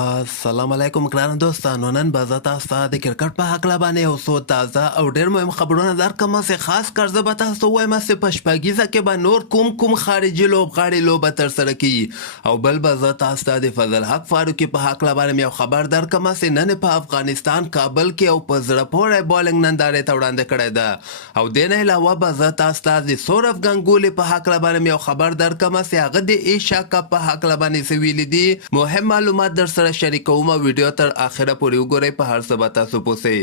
السلام علیکم ګرانو دوستانو. نن به زه تاسو ته د کرکټ په هکله باندې یو څو تازه او ډېر مهم خبرونه درکړم. چې خاص کر زه به تاسو ته ووایم چې په شپږیزه کې به نور کوم خارجي لوبغاړي لوبه ترسره کوي، او بل به زه تاسو ته د فضل حق فاروقي په هکله باندې یو خبر درکړم چې نن په افغانستان کابل کې او په زړه پورې بولینګ نندارې ته وړاندې کړې ده. او دې نه علاوه به زه تاسو ته د سورف ګنګولي په هکله باندې یو خبر درکړم چې هغه د ایشیا کپ په هکله باندې څه ویلي دي. مهم معلومات در سره شریکوم. ویډیو تر اخره پورې وګورئ، په هر څه به تاسو پوه سئ.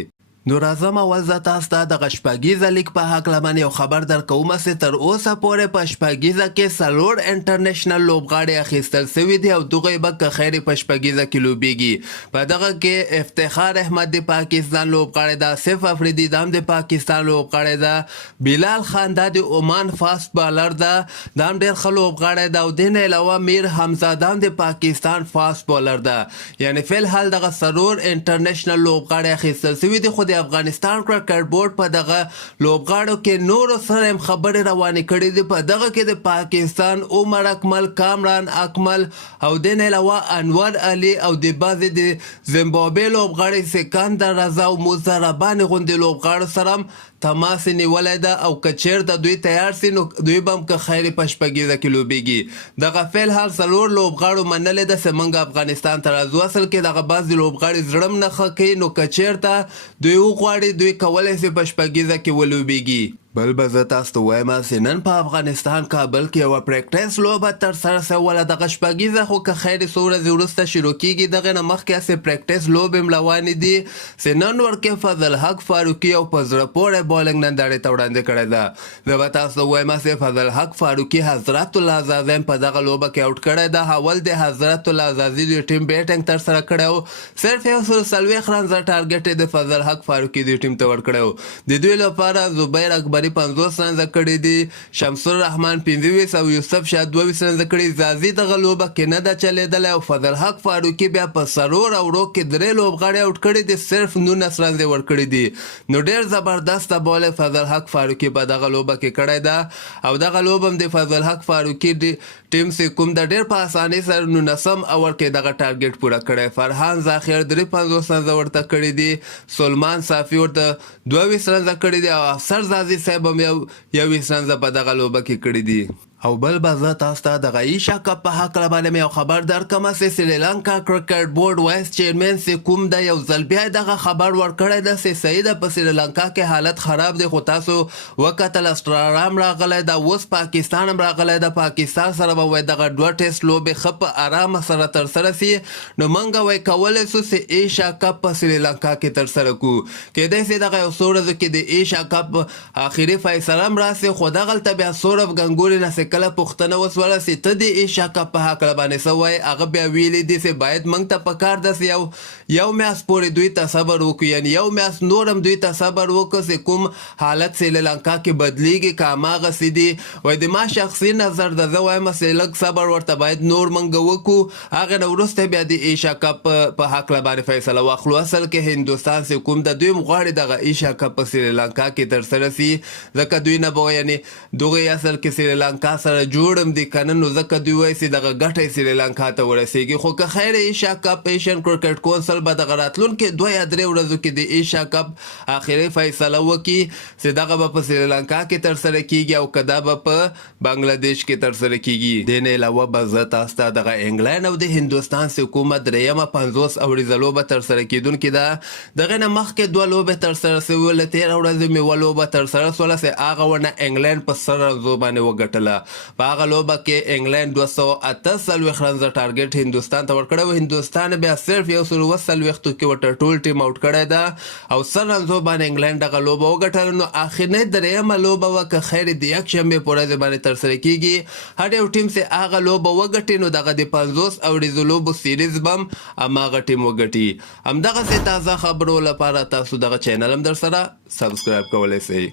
نو راځم اول زه تاسو ته د شپږیزه لیګ په هکله باندې یو خبر درکوم چې تر اوسه پورې په شپږیزه کې څلور انټرنیشنل لوبغاړي اخیستل سوي دي او دغه به که خیر په شپږیزه کې لوبیږي. په دغه کې افتخار احمد د پاکستان لوبغاړی ده، آصف افریدي دا هم د پاکستان لوبغاړی ده، بلال خان دا د عمان فاست بالر ده، دا هم ډېر ښه لوبغاړی ده، او دې نه علاوه میر حمزه دا هم د پاکستان فاست بالر ده. یعنې فی الحال دغه څلور انټرنیشنل لوبغاړي اخیستل سوي دي، خو د افغانستان کرکټ بورډ په دغه لوبغاړو کې نورو سره هم خبرې روانې کړې دي. په دغه کې د پاکستان عمر اکمل، کامران اکمل او د نه علاوه انور علي او د بعضې د زیمبابوې لوبغاړي سکندر رضا او موسی رباني غوندې لوبغاړو سره هم تماس نیولی ده، او که چېرته دوی تیار سي نو دوی به هم که خیر په شپږیزه کې لوبیږي. دغه فی الحال څلور لوبغاړو منلې ده چې موږ افغانستان ته راځو. اصل کې دغه بعضې لوبغاړي زړه هم نه ښه کوي، نو که چېرته دوی وغواړي دوی کولی سي په شپږیزه کې ولوبیږي. بل به زه تاسو ته وایم چې نن په افغانستان کابل کې یوه پریکټس لوبه ترسره سوله. دغه شپږیزه خو که خیر څو ورځې وروسته شروع کېږي، دغې نه مخکې هسې پریکټس لوبې هم روانې دي چې نن ورکې فضل حق فاروقي او په زړه پورې بولینګ نندارې ته وړاندې کړې ده. زه به تاسو ته وایم چې فضل حق فاروقي حضرت العزازي هم په دغه لوبه کې آوټ کړی ده. اول د حضرت العزازي د ټیم بیټنګ ترسره کړی و، صرف 140 رنزه ټارګټ یې د فضل حق فاروقي د ټیم ته ورکړی و. د دوی لپاره زبیر اکبر 50 رنزه کړي دي، شمس الرحمن 25 او یوسف شاه 22 رنزه کړي. زازي دغه لوبه کې نه ده چلیدلی، او فضل حق فاروقي بیا په سرور او وړو کې درې لوبغاړي آوټ کړي دي، صرف 19 رنزې ورکړي دي. نو ډېر زبردسته بول فضل حق فاروقي په دغه لوبه کې کړی ده، او دغه لوبه هم د فضل حق فاروقي ټیم چې کوم د ډېر په اسانۍ سره 19 اوور کې دغه ټارګټ پوره کړی. فرحان ذاخر 53 رنزه ورته کړي دي، سلمان صافي ورته 22 رنزه کړي دي، او افسر زازي صاحب هم یو 20 رنزه په دغه لوبه کې کړي دي. او بل به زه تاسو ته دغه ایشیا کپ په هکله باندې یو خبر درکړم چې سریلانکا کرکټ بورډ وایس چیرمن چې کوم ده یو ځل بیا دغه خبر ورکړی ده چې صحیح ده په سریلانکا کې حالت خراب دی، خو تاسو وکتل اسټرالیا هم راغلی ده، اوس پاکستان هم راغلی ده. پاکستان سره به وایي دغه دوه ټیسټ لوبې ښه په ارامه سره ترسره سي، نو موږ وایي کولی سو چې ایشیا کپ په سریلانکا کې ترسره کړو. کیدای سي دغه یو څو ورځو کې د ایشیا کپ آخري فیصله هم راسي، خو دغلته بیا سورف ګنګولي نه کله پوښتنه وسوله چې ته د ایشیا کپ په هکله باندې څه وایې. هغه بیا ویلي دي چې باید موږ ته پکار ده چې یو میاشت پورې دوی ته صبر وکړو، یعنې یو میاشت نور هم دوی ته صبر وکړو چې کوم حالت سریلانکا کې بدلیږي که هماغسې دي. وایي د ما شخصي نظر ده، زه وایم چې لږ صبر ورته باید نور موږ وکړو، هغې نه وروسته بیا د ایشیا کپ په هکله باندې فیصله واخلو. اصل کې هندوستان چې کوم ده دوی هم غواړي دغه ایشیا کپ په سریلانکا کې ترسره سي، ځکه دوی نه به یعنې دغې اصل کې سریلانکا سره جوړم دي که نه، نو ځکه دوی وایي چې دغه ګټه یې سریلانکا ته ورسېږي. خو که خیر ایشیا کپ ایشین کرکټ کونسل به دغه راتلونکي 2 یا 3 ورځو کې د ایشیا کپ آخري فیصله وکړي چې دغه به په سریلانکا کې ترسره کیږي او که دا به په بنګلادیش کې ترسره کیږي. دې نه علاوه به زه تاسو ته دغه انګلینډ او د هندوستان حکومت درېیمه 50 اوریزه لوبه ترسره کیدونکې ده. دغې نه مخکې 2 لوبې ترسره سوي، له 13 ورځې مې 1 لوبه ترسره سوله چې هغه ونه انګلینډ په 100 رنزو باندې وګټله. په هغه لوبه کې انګلینډ 248 رنزه ټارګټ هندوستان ته ورکړی و، هندوستان بیا صرف 140 کې ورته ټول ټیم آوټ کړی ده، او 100 رنزو باندې انګلینډ دغه لوبه وګټله. نو اخرنۍ درېیمه لوبه وه، که خیر د یکشنبې په ورځې باندې ترسره کیږي. هر یو ټیم چې هغه لوبه وګټي نو دغه د 50 اوریزو لوبو سیریز به هم هماغه ټیم وګټي. همدغسې تازه خبرو لپاره تاسو دغه چینل هم در سره سبسکرایب کولی شئ.